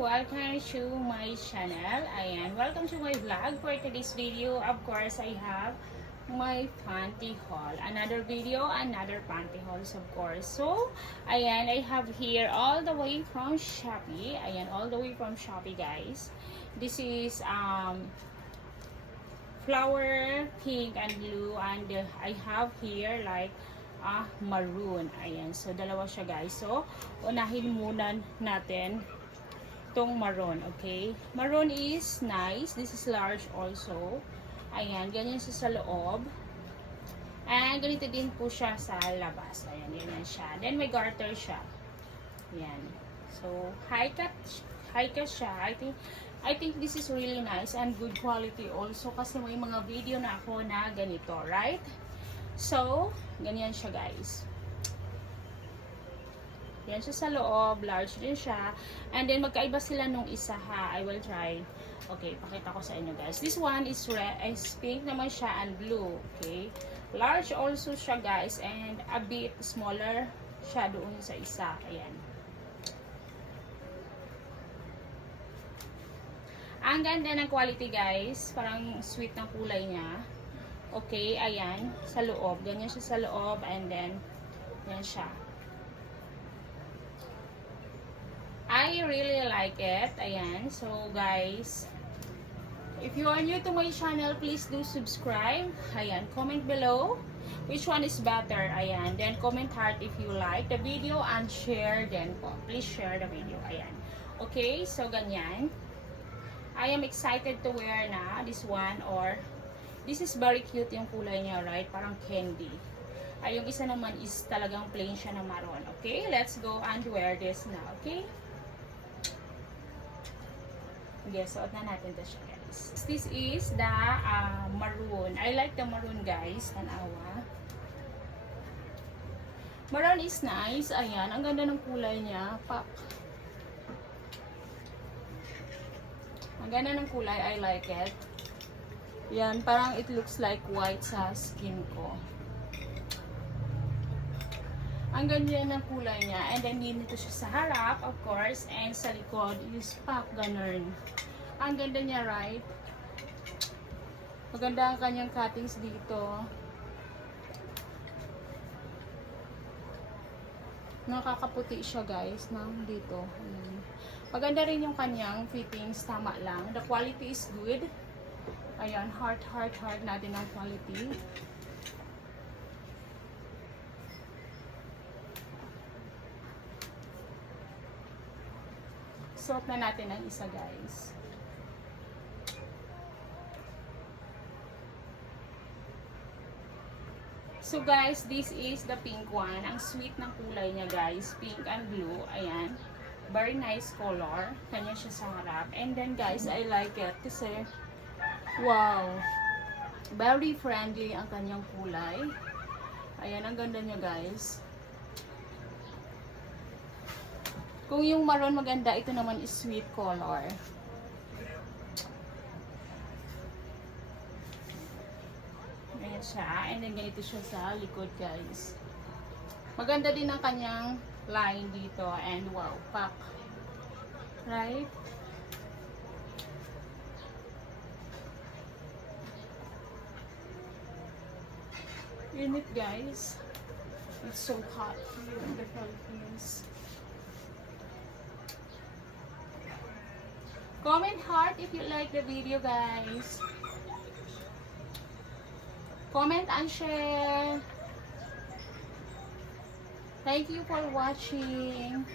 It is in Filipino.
welcome to my channel. Ayan, welcome to my vlog. For today's video, of course, I have my panty haul. Another video, another panty hauls, of course. So, ayan, I have here all the way from Shopee. Ayan, all the way from Shopee, guys. This is flower, pink, and blue. And I have here like maroon. Ayan, so dalawa siya, guys. So, unahin muna natin tong maroon, okay? Maroon is nice. This is large also. Ayan, ganyan siya sa loob. And ganito din po siya sa labas. Ayan, ganyan siya. Then may garter siya. Ayan. So, high cut siya. I think this is really nice and good quality also kasi may mga video na ako na ganito, right? So, ganyan siya, guys. Yan siya sa loob, large din siya. And then magkaiba sila nung isa, ha. I will try. Okay, pakita ko sa inyo, guys. This one is red, is pink naman siya and blue, okay? Large also siya, guys, and a bit smaller siya doon sa isa. Ayan. Ang ganda ng quality, guys. Parang sweet ng kulay niya. Okay, ayan, sa loob. Ganyan siya sa loob, and then yan siya. I really like it. Ayan. So, guys, if you are new to my channel, please do subscribe. Ayan. Comment below which one is better. Ayan. Then, comment heart if you like the video and share then po. Please share the video. Ayan. Okay. So, ganyan. I am excited to wear na this one, or this is very cute yung kulay niya, right? Parang candy. Ay, yung isa naman is talagang plain siya na maroon. Okay. Let's go and wear this now. Okay. Yes, suot na natin to siya, guys. This is the maroon. I like the maroon, guys. Tanawa. Maroon is nice. Ayan, ang ganda ng kulay niya. Pak. Ang ganda ng kulay. I like it. Yan, parang it looks like white sa skin ko. Ang ganda ng kulay niya. And then, dito siya sa harap, of course. And sa likod is pak, ganun. Ang ganda niya, right? Maganda ang kanyang cuttings dito. Nakakaputi siya, guys, ng dito. Maganda rin yung kanyang fittings. Tama lang. The quality is good. Ayan, heart natin ang quality. Suot na natin ang isa, guys. So, guys, this is the pink one. Ang sweet ng kulay niya, guys. Pink and blue. Ayan. Very nice color. Kanya siya sa harap. And then, guys, I like it kasi, wow. Very friendly ang kanyang kulay. Ayan, ang ganda niya, guys. Kung yung maroon maganda, ito naman is sweet color. Ayan siya. And then ganito siya sa likod, guys. Maganda din ang kanyang line dito. And wow, pak. Right? Init, guys. It's so hot here in the Philippines. Comment heart if you like the video, guys. Comment and share. Thank you for watching.